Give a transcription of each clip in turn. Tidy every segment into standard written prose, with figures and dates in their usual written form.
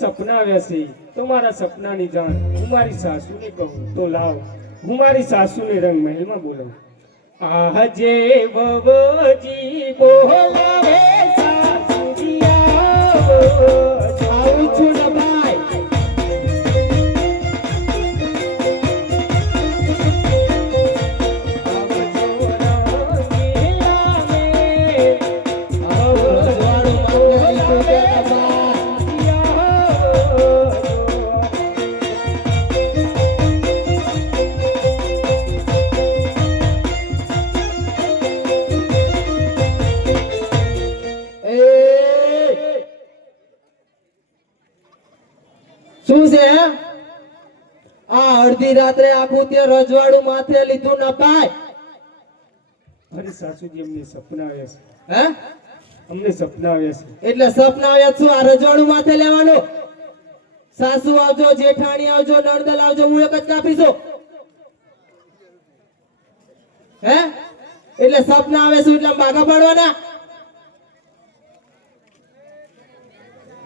સપના આવ્યા છે તો મારા સપનાની જાણ હું મારી સાસુને કહું તો લાવ હું મારી સાસુને રંગ મહેલમાં બોલાવું. આજે વવજી બોલાવે સાસુજી આવું છું ને ભાઈ. શું છે આ અડધી રાત્રે આખું તે રજવાડું માથે લીધું ન પાય? અરે સાસુજી અમને સપના આવ્યા છે. હે અમને સપના આવ્યા છે. એટલે સપના આવ્યા શું આ રજવાડું માથે લેવાનું? સાસુ આવજો, જેઠાણી આવજો, નણદલ આવજો, હું એક જ કાપીશું. હે એટલે સપના આવે શું એટલે બાગા પાડવાના?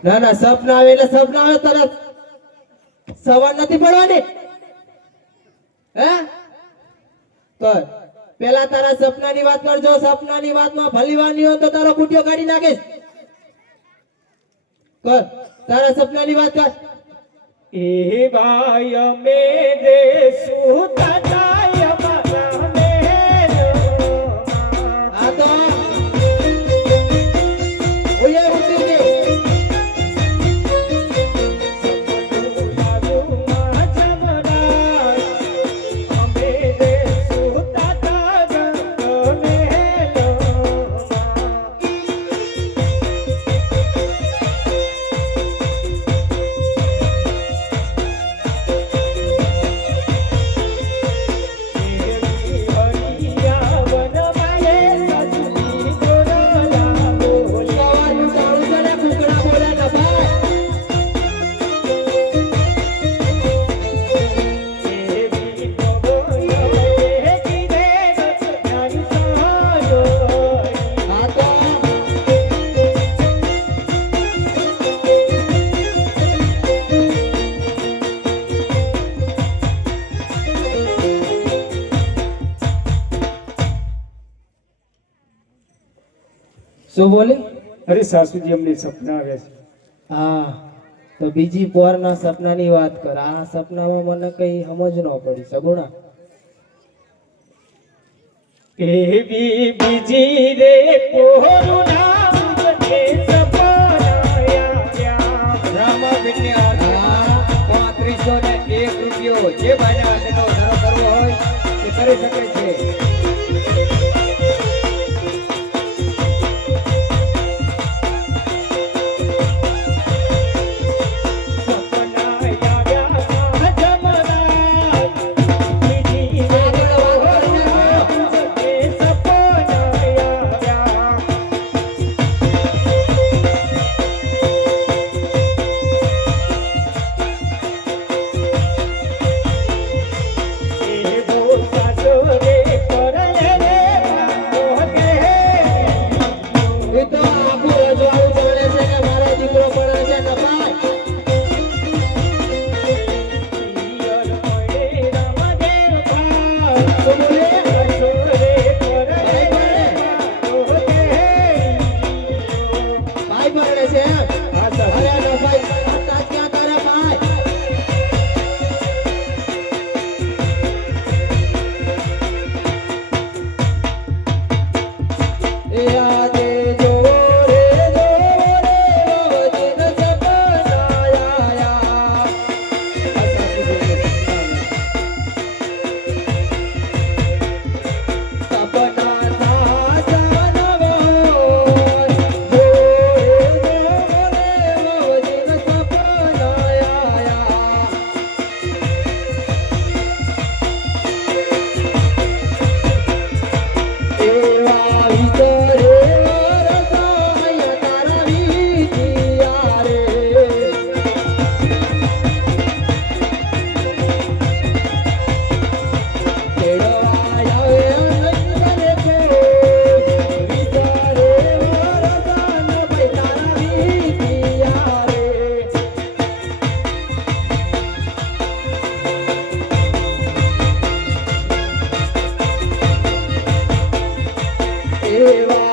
ના ના, સપના આવે એટલે સપના આવે, તરત સવાર નથી પડવાની. હે કર પેલા તારા સપનાની વાત કરજો. સપનાની વાતમાં ભલીવાર નહીં હોય તો તારો કુટિયો કાઢી નાખીશ. કર તારા સપનાની વાત કર. એ ભાઈ અમે દેશું તનાય મને આ તો ઓય ઉઠી ગઈ. શું બોલી? અરે સાસુજી અમને સપના આવ્યા છે. હા તો બીજી પોરના સપનાની વાત કર. આ સપનામાં મને કઈ સમજ ન પડી સગુણા. એવી બીજી રે પોરું નામ મને સપના આવ્યા. રામા 3501 રૂપિયો જે ભાઈને આટલો વધારો કરવો હોય તે કરી શકે છે. એ બોલ સાસો રે પર દેવા